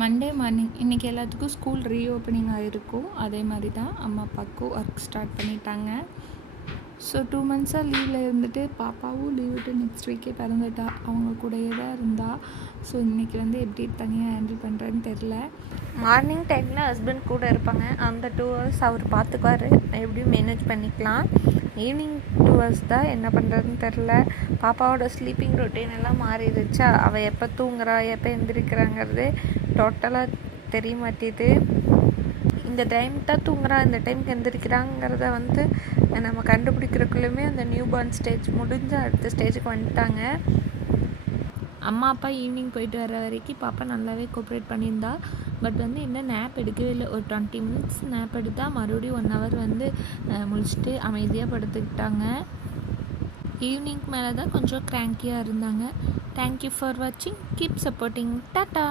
Monday morning இன்றைக்கி எல்லாத்துக்கும் school reopening ஆகிருக்கும். அதே மாதிரி தான் அம்மா அப்பாவுக்கும் ஒர்க் ஸ்டார்ட் பண்ணிட்டாங்க. ஸோ 2 மந்த்ஸாக லீவில் இருந்துட்டு பாப்பாவும் லீவ் விட்டு நெக்ஸ்ட் வீக்கே பிறந்துட்டா. அவங்க கூடயே தான் இருந்தா. ஸோ இன்றைக்கி எப்படி தனியாக ஹேண்டில் பண்ணுறேன்னு தெரில. மார்னிங் டைமில் ஹஸ்பண்ட் கூட இருப்பாங்க. அந்த 2 ஹவர்ஸ் அவர் பார்த்துக்குவார், எப்படியும் மேனேஜ் பண்ணிக்கலாம். ஈவினிங் 2 ஹவர்ஸ் தான் என்ன பண்ணுறதுன்னு தெரில. பாப்பாவோட ஸ்லீப்பிங் ரொட்டீன் எல்லாம் மாறிடுச்சா. அவள் எப்போ தூங்குறா எப்போ எந்திரிக்கிறாங்கிறது டோட்டலாக தெரிய மாட்டேது. இந்த டைம் தான் தூங்குறா, இந்த டைமுக்கு எந்திரிக்கிறாங்கிறத நம்ம கண்டுபிடிக்கிறதுக்குள்ளேயுமே அந்த நியூ பார்ன் ஸ்டேஜ் முடிஞ்சு அடுத்த ஸ்டேஜுக்கு வந்துட்டாங்க. அம்மா அப்பா ஈவினிங் போயிட்டு வர வரைக்கும் பாப்பா நல்லாவே கோஆப்ரேட் பண்ணியிருந்தா. பட் இன்னும் நேப் எடுக்கவே இல்லை. ஒரு 20 மினிட்ஸ் நேப் எடுத்தால் மறுபடியும் 1 ஹவர் முழிச்சிட்டு அமைதியாக படுத்துக்கிட்டாங்க. ஈவினிங் மேலே தான் கொஞ்சம் க்ராங்கியாக இருந்தாங்க. தேங்க்யூ ஃபார் வாட்சிங். Keep supporting. டாட்டா.